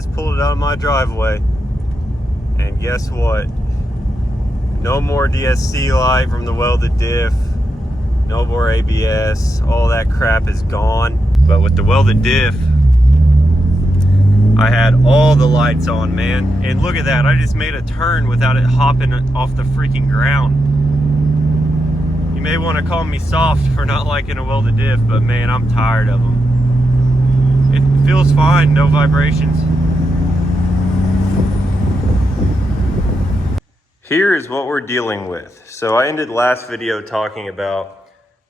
just pulled it out of my driveway. And guess what? No more DSC light from the welded diff. No more ABS. All that crap is gone. But with the welded diff, I had all the lights on, man. And look at that, I just made a turn without it hopping off the freaking ground. You may want to call me soft for not liking a welded diff, but man, I'm tired of them. It feels fine, no vibrations. Here is what we're dealing with. So I ended last video talking about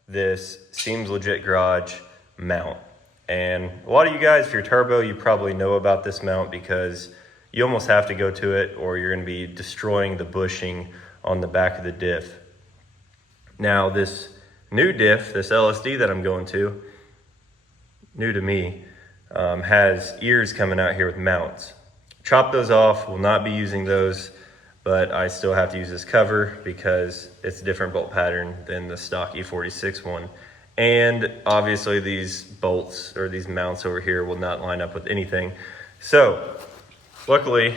this Seems Legit Garage mount. And a lot of you guys, if you're turbo, you probably know about this mount because you almost have to go to it or you're gonna be destroying the bushing on the back of the diff. Now this new diff, this LSD that I'm going to, new to me, has ears coming out here with mounts. Chop those off, will not be using those, but I still have to use this cover because it's a different bolt pattern than the stock E46 one. And obviously these bolts or these mounts over here will not line up with anything. So luckily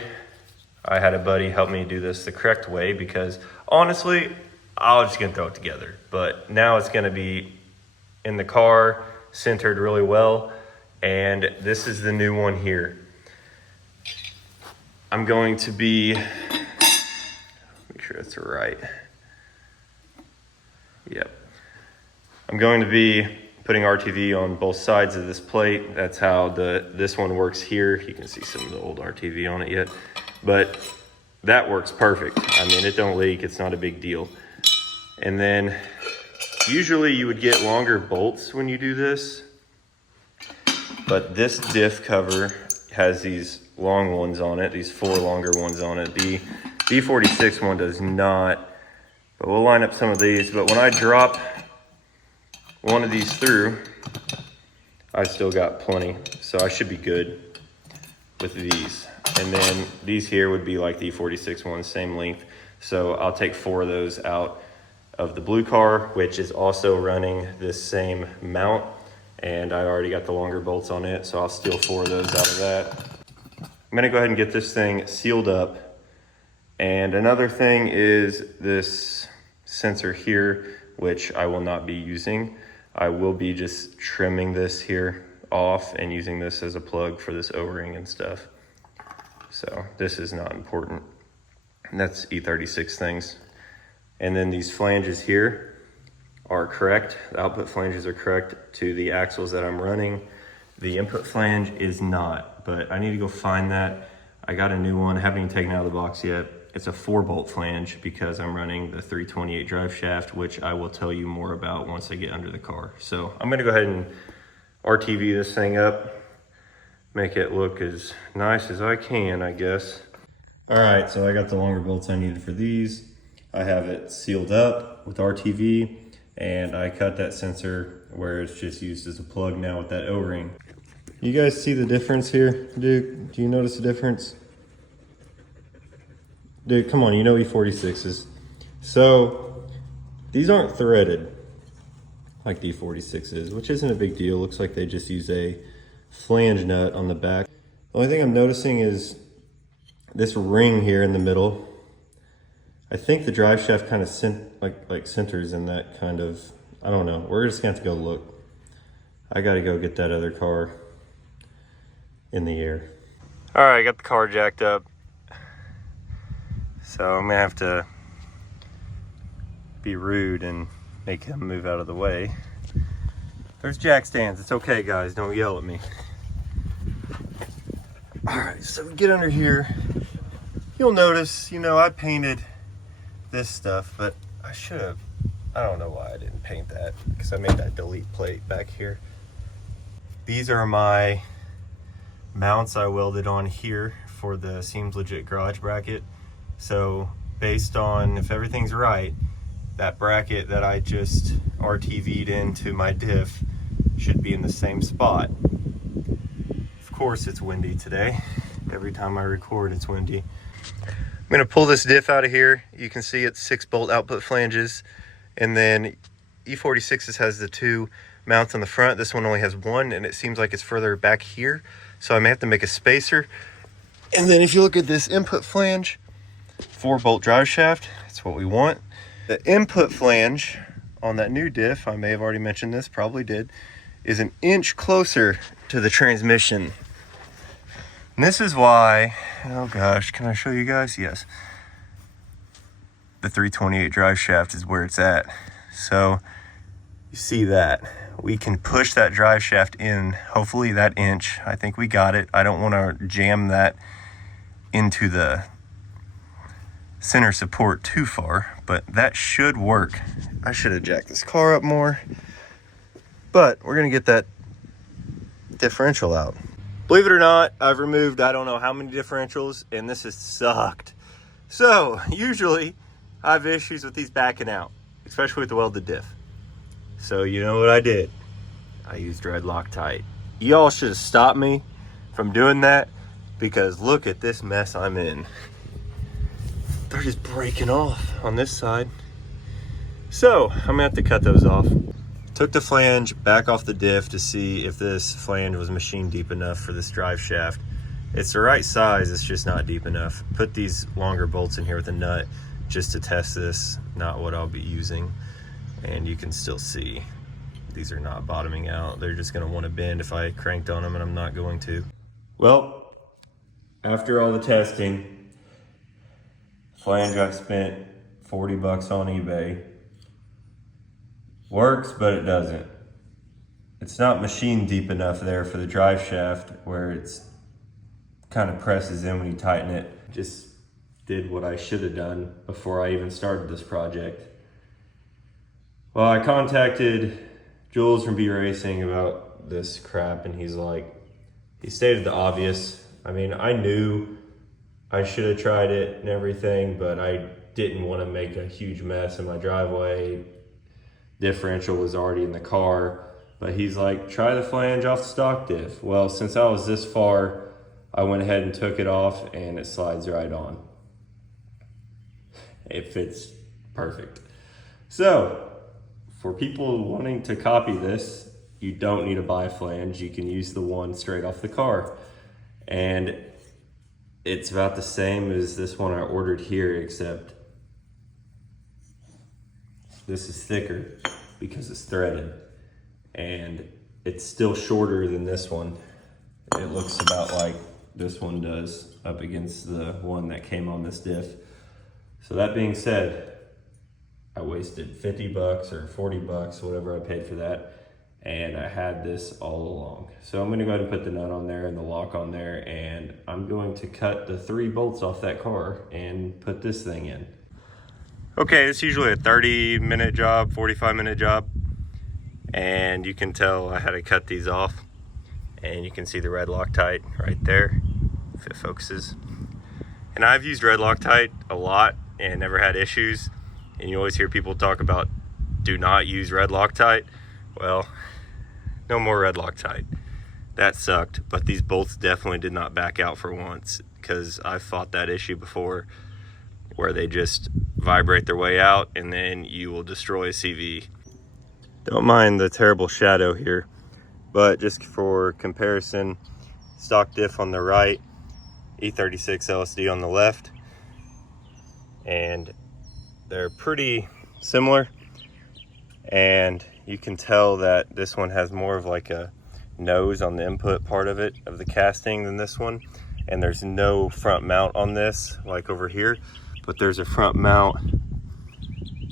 I had a buddy help me do this the correct way because honestly, I was just gonna throw it together. But now it's gonna be in the car, centered really well. And this is the new one here. I'm going to be, make sure it's right. Yep. I'm going to be putting RTV on both sides of this plate. That's how this one works here. You can see some of the old RTV on it yet, but that works perfect. I mean, it don't leak, it's not a big deal. And then usually you would get longer bolts when you do this, but this diff cover has these long ones on it, these 4 longer ones on it. The E46 one does not, but we'll line up some of these. But when I drop one of these through, I've still got plenty, so I should be good with these. And then these here would be like the E46 ones, same length. So I'll take 4 of those out of the blue car, which is also running this same mount. And I already got the longer bolts on it, so I'll steal 4 of those out of that. I'm gonna go ahead and get this thing sealed up. And another thing is this sensor here, which I will not be using. I will be just trimming this here off and using this as a plug for this O-ring and stuff. So this is not important. And that's E36 things. And then these flanges here are correct. The output flanges are correct to the axles that I'm running. The input flange is not, but I need to go find that. I got a new one, haven't even taken it out of the box yet. It's a 4-bolt flange because I'm running the 328 drive shaft, which I will tell you more about once I get under the car. So I'm gonna go ahead and RTV this thing up, make it look as nice as I can, I guess. All right, so I got the longer bolts I needed for these. I have it sealed up with RTV, and I cut that sensor where it's just used as a plug now with that O-ring. You guys see the difference here, Duke? Do you notice the difference? Dude, come on, you know E46s. So these aren't threaded like the E46 is, which isn't a big deal. Looks like they just use a flange nut on the back. The only thing I'm noticing is this ring here in the middle. I think the drive shaft kind of like centers in that kind of, I don't know. We're just gonna have to go look. I gotta go get that other car in the air. All right, I got the car jacked up. So I'm gonna have to be rude and make him move out of the way. There's jack stands, it's okay guys, don't yell at me. All right, so we get under here. You'll notice, you know, I painted this stuff, but I should have, I don't know why I didn't paint that because I made that delete plate back here. These are my mounts I welded on here for the Seems Legit garage bracket. So based on if everything's right, that bracket that I just RTV'd into my diff should be in the same spot. Of course it's windy today. Every time I record it's windy. I'm gonna pull this diff out of here. You can see it's 6-bolt output flanges. And then E46 has the 2 mounts on the front. This one only has 1 and it seems like it's further back here. So I may have to make a spacer And then if you look at this input flange, 4-bolt drive shaft, that's what we want. The input flange on that new diff, I may have already mentioned this, probably did, is an inch closer to the transmission. And this is why, oh gosh, can I show you guys? Yes. The 328 drive shaft is where it's at. So you see that. We can push that drive shaft in, hopefully that inch. I think we got it. I don't want to jam that into the center support too far, but that should work. I should have jacked this car up more, but we're gonna get that differential out. Believe it or not, I've removed I don't know how many differentials, and this has sucked. So usually I have issues with these backing out, especially with the welded diff. So you know what I did? I used red Loctite. Y'all should have stopped me from doing that, because look at this mess I'm in. They're just breaking off on this side. So I'm gonna have to cut those off. Took the flange back off the diff to see if this flange was machined deep enough for this drive shaft. It's the right size, it's just not deep enough. Put these longer bolts in here with a nut just to test this, not what I'll be using. And you can still see these are not bottoming out. They're just gonna wanna bend if I cranked on them, and I'm not going to. Well, after all the testing, flange I spent 40 bucks on eBay. Works, but it doesn't. It's not machined deep enough there for the drive shaft where it's kind of presses in when you tighten it. Just did what I should have done before I even started this project. Well, I contacted Jules from B Racing about this crap, and he's like, he stated the obvious. I mean, I knew I should have tried it and everything, but I didn't want to make a huge mess in my driveway. Differential was already in the car, but he's like, try the flange off the stock diff. Well, since I was this far, I went ahead and took it off, and it slides right on. It fits perfect. So for people wanting to copy this, you don't need to buy a flange. You can use the one straight off the car. And it's about the same as this one I ordered here, except this is thicker because it's threaded, and it's still shorter than this one. It looks about like this one does up against the one that came on this diff. So that being said, I wasted 50 bucks or 40 bucks, whatever I paid for that, and I had this all along. So I'm gonna go ahead and put the nut on there and the lock on there, and I'm going to cut the 3 bolts off that car and put this thing in. Okay, it's usually a 30-minute job, 45-minute job, and you can tell I had to cut these off, and you can see the red Loctite right there, if it focuses. And I've used red Loctite a lot and never had issues, and you always hear people talk about do not use red Loctite. Well, no more red Loctite. That sucked, but these bolts definitely did not back out for once, because I've fought that issue before where they just vibrate their way out and then you will destroy a CV. Don't mind the terrible shadow here, but just for comparison, stock diff on the right, E36 LSD on the left, and they're pretty similar. And you can tell that this one has more of like a nose on the input part of it, of the casting, than this one. And there's no front mount on this, like over here, but there's a front mount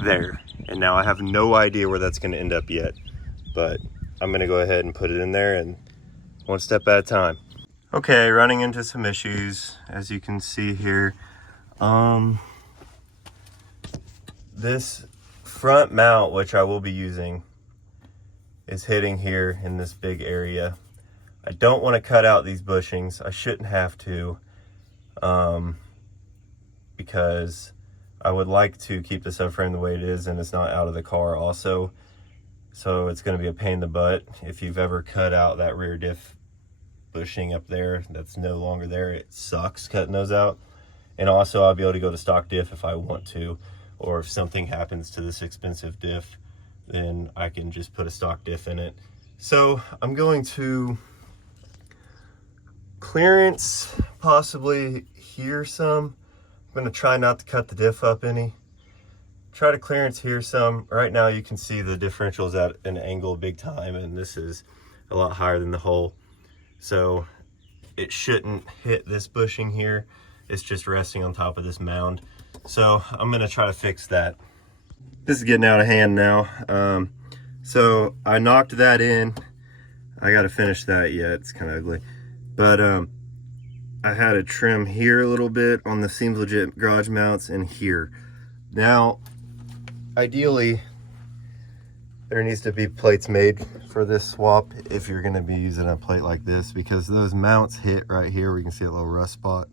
there. And now I have no idea where that's gonna end up yet, but I'm gonna go ahead and put it in there, and one step at a time. Okay, running into some issues, as you can see here. This front mount, which I will be using, is hitting here in this big area. I don't want to cut out these bushings. I shouldn't have to, because I would like to keep the subframe the way it is and it's not out of the car also. So it's going to be a pain in the butt. If you've ever cut out that rear diff bushing up there that's no longer there, it sucks cutting those out. And also I'll be able to go to stock diff if I want to, or if something happens to this expensive diff, then I can just put a stock diff in it. So I'm going to clearance possibly here some. I'm gonna try not to cut the diff up any. Try to clearance here some. Right now you can see the differential is at an angle big time, and this is a lot higher than the hole. So it shouldn't hit this bushing here. It's just resting on top of this mound. So I'm gonna try to fix that. This is getting out of hand now. So I knocked that in. I gotta finish that yet, it's kind of ugly. But I had to trim here a little bit on the Seems Legit garage mounts and here. Now, ideally, there needs to be plates made for this swap if you're gonna be using a plate like this, because those mounts hit right here. We can see a little rust spot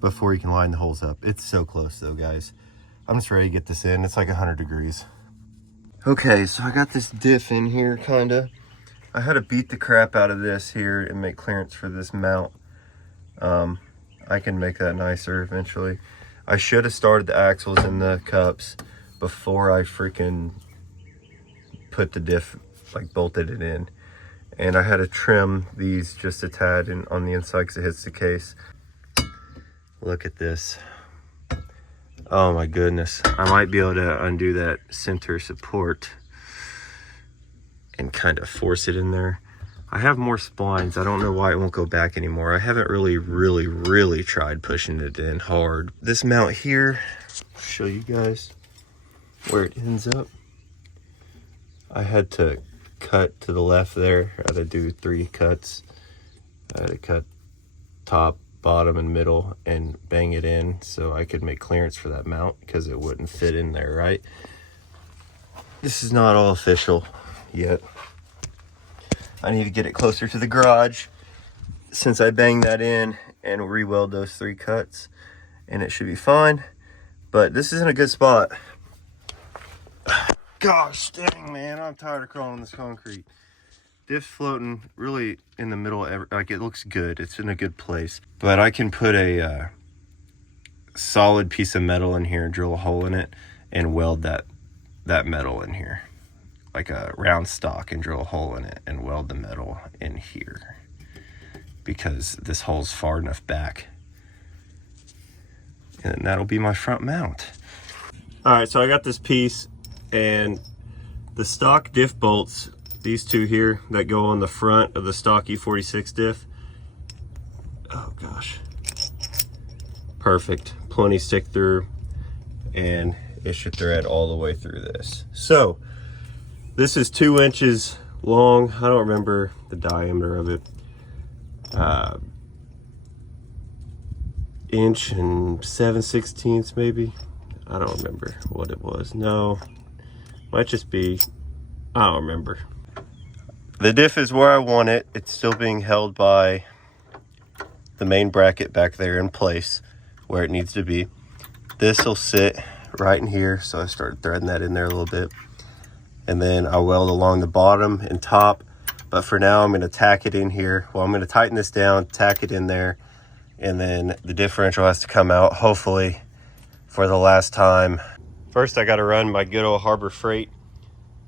before you can line the holes up. It's so close though, guys. I'm just ready to get this in. It's like 100 degrees. Okay, so I got this diff in here, kinda. I had to beat the crap out of this here and make clearance for this mount. I can make that nicer eventually. I should have started the axles in the cups before I freaking put the diff, like bolted it in. And I had to trim these just a tad on the inside because it hits the case. Look at this. Oh my goodness. I might be able to undo that center support and kind of force it in there. I have more splines. I don't know why it won't go back anymore. I haven't really tried pushing it in hard. This mount here, I'll show you guys where it ends up. I had to cut to the left there. I had to do 3 cuts. I had to cut top, bottom, and middle and bang it in so I could make clearance for that mount because it wouldn't fit in there, right? This is not all official yet. I need to get it closer to the garage since I banged that in and re-weld those 3 cuts, and it should be fine. But this isn't a good spot. Gosh dang, man, I'm tired of crawling this concrete. Diff's floating really in the middle, like it looks good. It's in a good place. But I can put a solid piece of metal in here and drill a hole in it and weld that metal in here. Like a round stock, and drill a hole in it and weld the metal in here because this hole's far enough back. And that'll be my front mount. All right, so I got this piece, and the stock diff bolts, these 2 here that go on the front of the stock E46 diff. Oh gosh. Perfect. Plenty stick through, and it should thread all the way through this. So this is 2 inches long. I don't remember the diameter of it. Inch and 7/16 maybe. I don't remember what it was. No, might just be, I don't remember. The diff is where I want it. It's still being held by the main bracket back there in place where it needs to be. This will sit right in here. So I started threading that in there a little bit. And then I'll weld along the bottom and top. But for now, I'm going to tack it in here. Well, I'm going to tighten this down, tack it in there, and then the differential has to come out, hopefully, for the last time. First, I got to run my good old Harbor Freight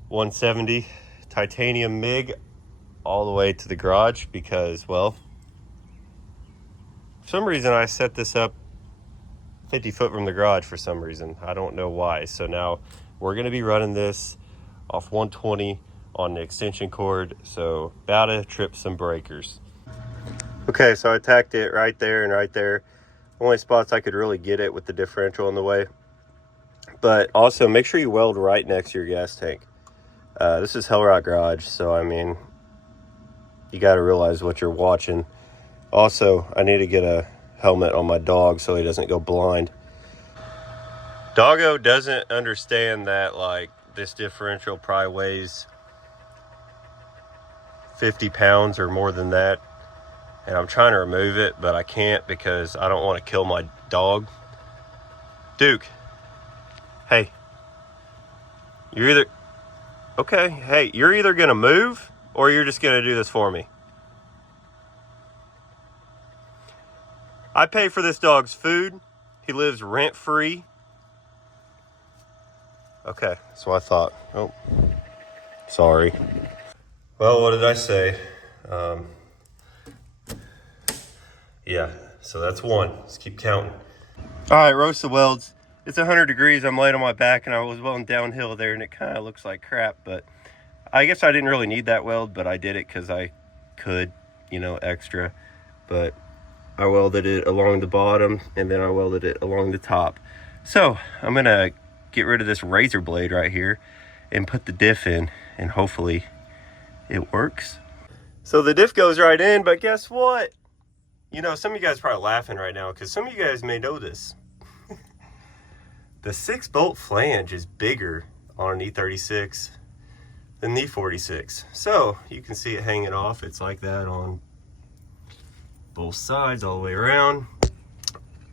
170 titanium MIG all the way to the garage because, well, for some reason I set this up 50 foot from the garage for some reason. I don't know why. So now we're going to be running this off 120 on the extension cord, so about to trip some breakers. Okay, so I tacked it right there and right there. Only spots I could really get it with the differential in the way. But also make sure you weld right next to your gas tank. This is Hellrock Garage, so I mean, you got to realize what you're watching. Also, I need to get a helmet on my dog so he doesn't go blind. Doggo doesn't understand that, like, this differential probably weighs 50 pounds or more than that. And I'm trying to remove it, but I can't because I don't want to kill my dog. Duke, hey, you're either, okay, hey, you're either gonna move or you're just gonna do this for me. I pay for this dog's food. He lives rent-free. Okay, that's what I thought. Oh, sorry. Well, what did I say? Yeah, so that's one. Let's keep counting. All right, roasted welds. It's 100 degrees. I'm laying on my back, and I was welding downhill there, and it kind of looks like crap, but I guess I didn't really need that weld, but I did it because I could, you know, extra. But I welded it along the bottom, and then I welded it along the top. So I'm gonna get rid of this razor blade right here and put the diff in, and hopefully it works. So the diff goes right in, but guess what? You know, some of you guys are probably laughing right now because some of you guys may know this. The 6-bolt flange is bigger on an E36 than the E46. So you can see it hanging off. It's like that on both sides all the way around.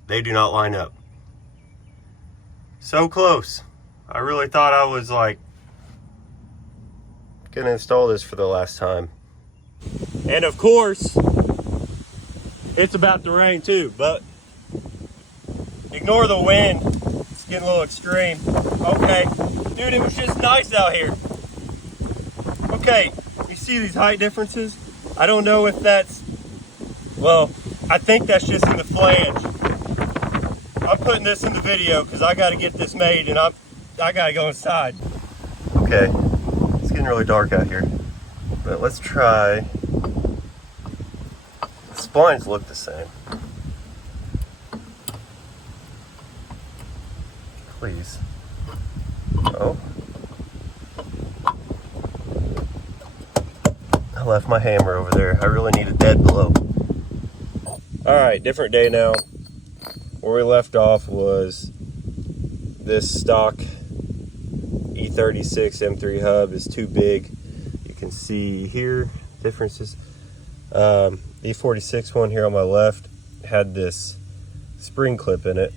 They do not line up. So close. I really thought I was like gonna install this for the last time. And of course, it's about to rain too, but ignore the wind. It's getting a little extreme. Okay, dude, it was just nice out here. Okay, you see these height differences? I don't know if that's, well, I think that's just in the flange. I'm putting this in the video because I got to get this made, and I got to go inside. Okay, it's getting really dark out here, but let's try. The splines look the same. Please. Oh. I left my hammer over there. I really need a dead blow. All right, different day now. Where we left off was this stock E36 M3 hub is too big. You can see here differences. The E46 one here on my left had this spring clip in it,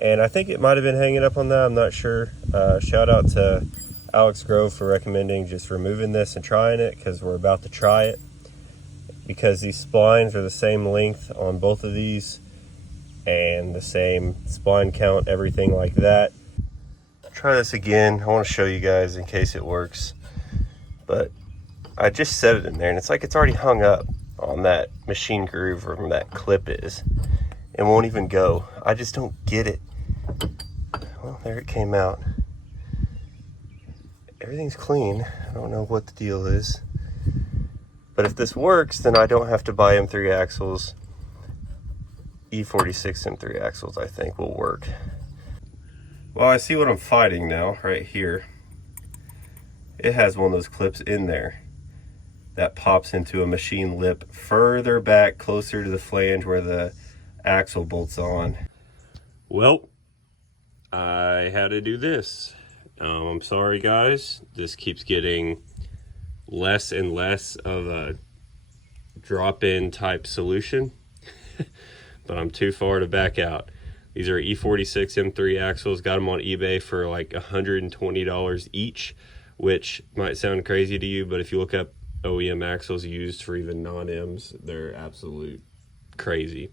and I think it might have been hanging up on that. I'm not sure. Shout out to Alex Grove for recommending just removing this and trying it, because we're about to try it, because these splines are the same length on both of these and the same spline count, everything like that. Try this again. I want to show you guys in case it works, but I just set it in there and it's like it's already hung up on that machine groove where that clip is and won't even go. I just don't get it. Well, there it came out. Everything's clean. I don't know what the deal is, but if this works, then I don't have to buy M3 axles. E46 M3 axles I think will work. Well, I see what I'm fighting now right here. It has one of those clips in there that pops into a machine lip further back, closer to the flange where the axle bolts on. Well, I had to do this. I'm sorry guys, this keeps getting less and less of a drop-in type solution, but I'm too far to back out. These are E46 M3 axles, got them on eBay for like $120 each, which might sound crazy to you, but if you look up OEM axles used for even non-Ms, they're absolute crazy.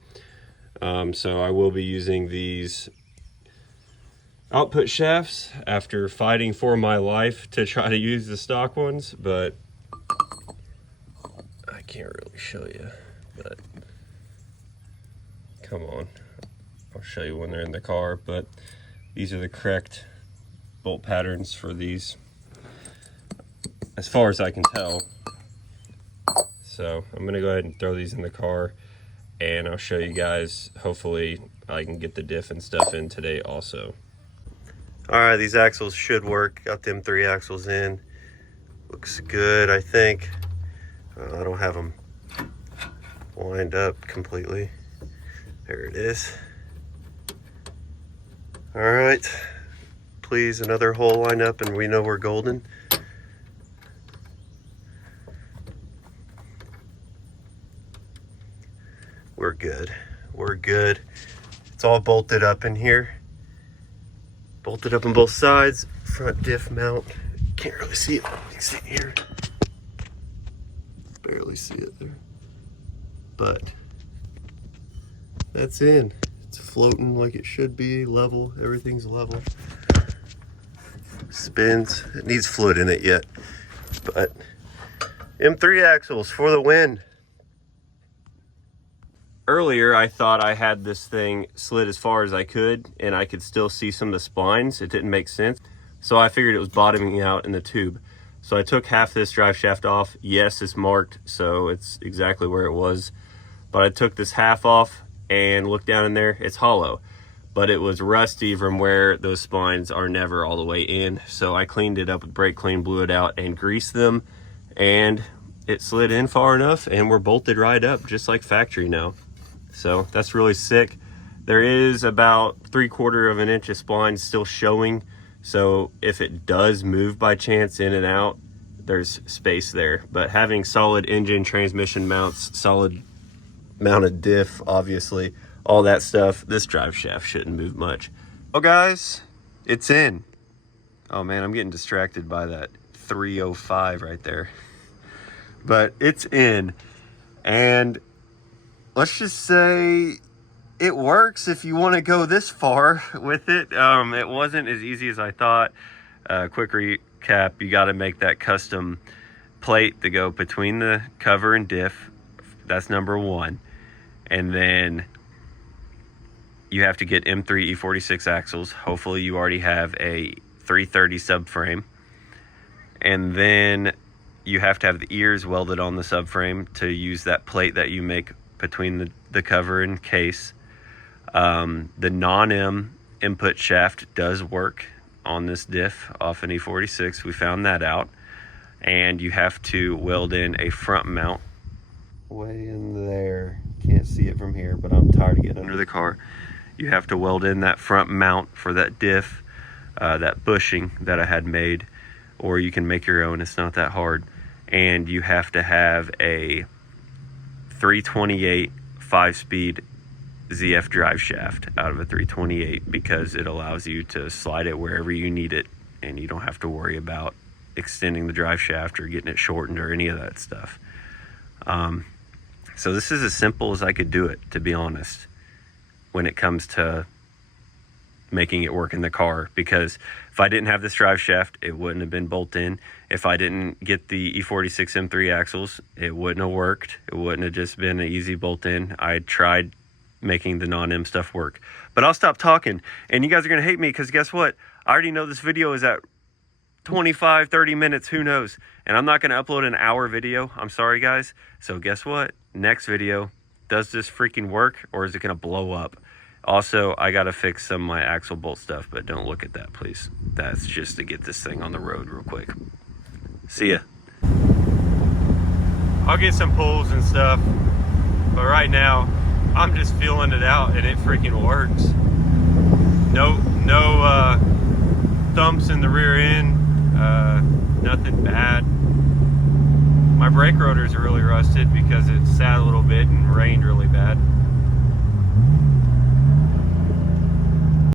So I will be using these output shafts after fighting for my life to try to use the stock ones, but I can't really show you, but come on, I'll show you when they're in the car. But these are the correct bolt patterns for these as far as I can tell. So I'm gonna go ahead and throw these in the car and I'll show you guys. Hopefully I can get the diff and stuff in today also. All right, these axles should work. Got them 3 axles in. Looks good, I think. I don't have them lined up completely. There it is. All right, please, another hole line up and we know we're golden. We're good. We're good. It's all bolted up in here. Bolted up on both sides. Front diff mount. Can't really see it. You can see it here. Barely see it there. But that's in. It's floating like it should be. Level. Everything's level. Spins. It needs fluid in it yet. But M3 axles for the win. earlier I thought I had this thing slid as far as I could and I could still see some of the splines. It didn't make sense. So I figured it was bottoming out in the tube. So I took half this drive shaft off. Yes, it's marked, so it's exactly where it was. But I took this half off and looked down in there. It's hollow, but it was rusty from where those splines are never all the way in. So I cleaned it up with brake clean, blew it out, and greased them. And it slid in far enough, and we're bolted right up, just like factory now. So that's really sick. There is about 3/4 of an inch of spline still showing. So if it does move by chance in and out, there's space there. But having solid engine, transmission mounts, solid mounted diff, obviously, all that stuff, this drive shaft shouldn't move much. Oh guys, it's in. Oh man, I'm getting distracted by that 305 right there. But it's in. And let's just say it works if you want to go this far with it. It wasn't as easy as I thought. Quick recap, you got to make that custom plate to go between the cover and diff. That's number one. And then you have to get M3 E46 axles. Hopefully you already have a 330 subframe. And then you have to have the ears welded on the subframe to use that plate that you make between the cover and case. The non-M input shaft does work on this diff off an E46. We found that out. And you have to weld in a front mount way in there. Can't see it from here, but I'm tired of getting under the car. You have to weld in that front mount for that diff, that bushing that I had made, or you can make your own. It's not that hard. And you have to have a 328 5-speed ZF drive shaft out of a 328 because it allows you to slide it wherever you need it, and you don't have to worry about extending the drive shaft or getting it shortened or any of that stuff. So this is as simple as I could do it, to be honest, when it comes to making it work in the car, because if I didn't have this drive shaft, it wouldn't have been bolt in. If I didn't get the E46 M3 axles, it wouldn't have worked. It wouldn't have just been an easy bolt in. I tried making the non-M stuff work. But I'll stop talking, and you guys are gonna hate me because guess what? I already know this video is at 25, 30 minutes, who knows? And I'm not gonna upload an hour video. I'm sorry guys. So guess what? Next video, does this freaking work or is it gonna blow up? Also, I gotta fix some of my axle bolt stuff, but don't look at that, please. That's just to get this thing on the road real quick. See ya. I'll get some pulls and stuff, but right now, I'm just feeling it out and it freaking works. No thumps in the rear end, nothing bad. My brake rotors are really rusted because it sat a little bit and rained really bad.